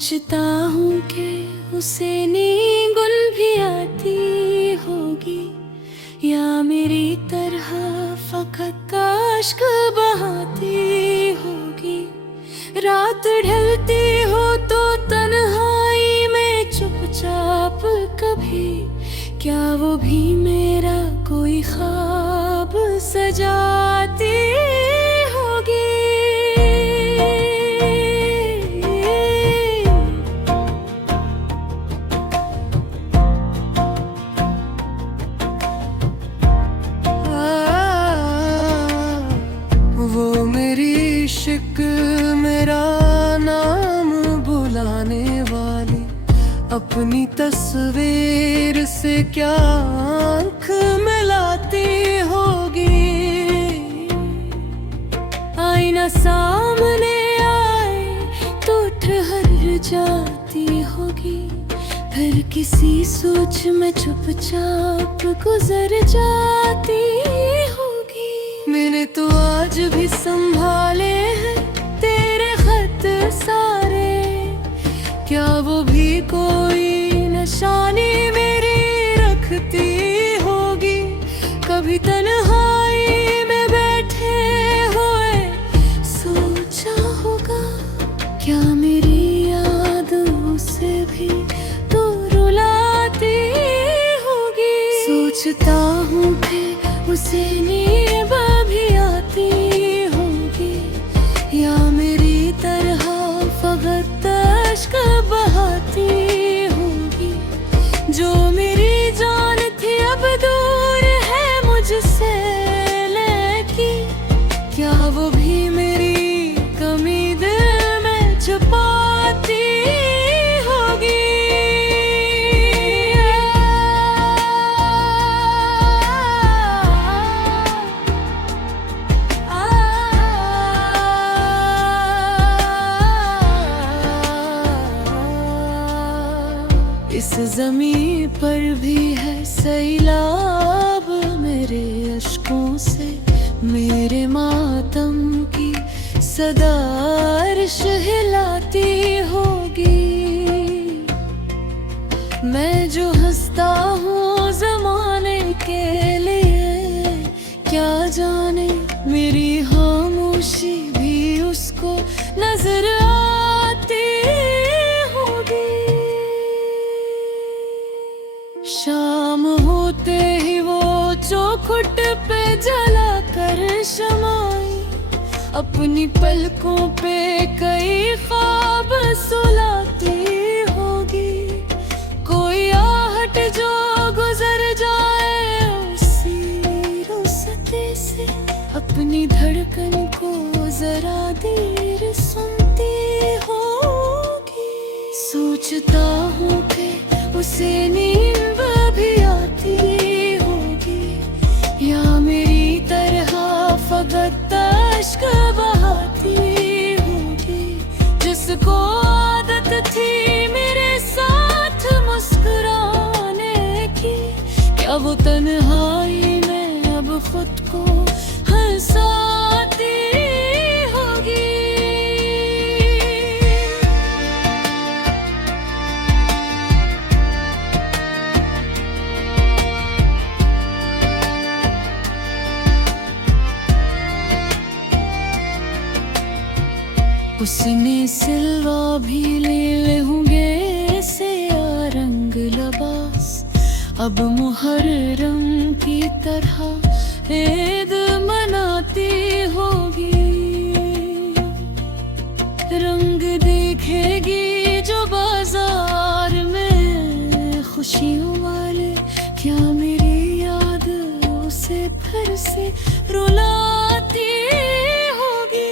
सोचता हूँ कि उसे नींद गुल भी आती होगी या मेरी तरह फकत अश्क बहाती होगी। रात ढलती हो तो तन्हाई में चुपचाप कभी क्या वो भी मेरा कोई ख्वाब सजाती होगी। वो मेरी इश्क मेरा नाम बुलाने वाली अपनी तस्वीर से क्या आँख मिलाती होगी। आईना सामने आए तो ठहर जाती होगी, फिर किसी सोच में चुपचाप गुजर जाती होगी। मैंने तो आज भी संभाले हैं तेरे खत सारे, क्या वो भी कोई निशानी मेरी रखती होगी। कभी तन्हाई में बैठे हुए सोचा होगा क्या मेरी याद उसे भी तो रुलाती होगी। सोचता हूँ कि उसे नींद भी आती होगी या मेरी तरह फकत अश्क बहाती होगी। जो मेरी जान थी अब दूर है मुझसे, लेकिन क्या वो भी मेरी कमी दिल में छुपाती होगी। इस ज़मीं पर भी है सैलाब मेरे अश्कों से, मेरे मातम की सदा अर्श हिलाती होगी। मैं जो हंसता हूँ ज़माने के लिए, क्या जाने मेरी खामोशी भी उसको नजर आती होगी। शाम होते ही वो चौखट पे जला कर शमाई अपनी पलकों पे कई ख्वाब सुलाती होगी। कोई आहट जो गुजर जाए उसी रुसते से अपनी धड़कन को जरा देर सुनती होगी। सोचता हूँ कि उसे नींद भी आती होगी या मेरी तरह फकत अश्क बहाती होगी। जिसको आदत थी मेरे साथ मुस्कुराने की, क्या वो तन्हाई में अब खुद को हंसाती होगी। उसने सिलवा भी ले होंगे से या रंग लबास, अब मुहर्रम की तरह ईद मनाती होगी। रंग देखेगी जो बाजार में खुशियों वाले, क्या मेरी याद उसे फिर से रुलाती होगी।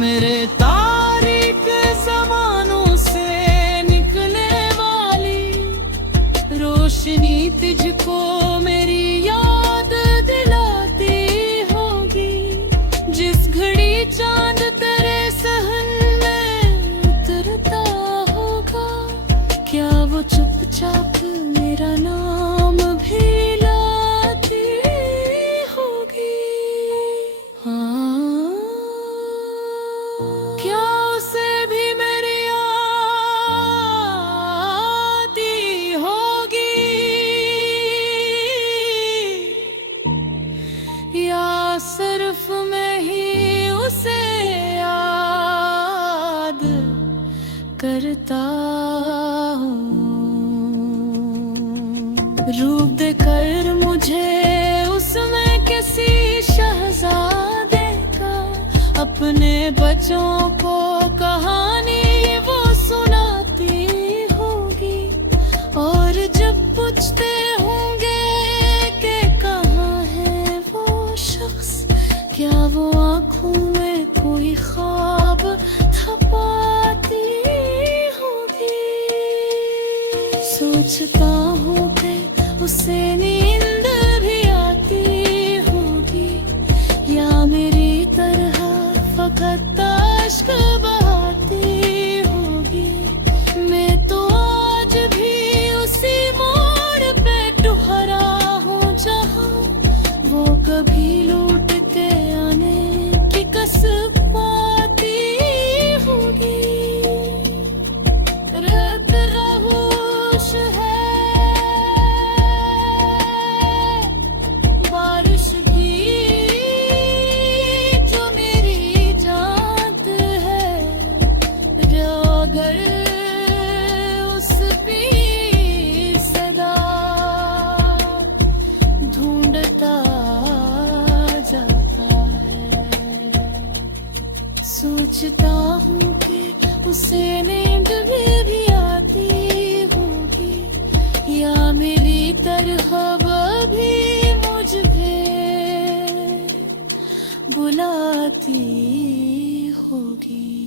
मेरे तारीख ज़मानों से निकले वाली रोशनी तुझको मेरी याद दिलाती होगी। जिस घड़ी चांद तेरे सहन में उतरता होगा, क्या वो चुपचाप मेरा नाम भी लाती होगी। हाँ डूब दे कर मुझे उसमें किसी शहजादे का, अपने बच्चों को कहानी वो सुनाती होगी। और जब पूछते होंगे कि कहाँ है वो शख्स, क्या वो आँखों में कोई ख्वाब छुपाती होगी। सोचता हूँ कि उसे नींद भी आती होगी, या मेरी तरह फकत अश्क बहाती होगी। मैं तो आज भी उसी मोड़ पे ठहरा हूँ जहाँ वो कभी लौट के आने की कसम पाती होगी। रात रहूश है बारिश की जो मेरी जात है, अगर उस पी सदा ढूंढता जाता है। सोचता हूँ कि उसे नींद भी आती होगी, या मेरी तरह वो भी मुझे बुलाती होगी।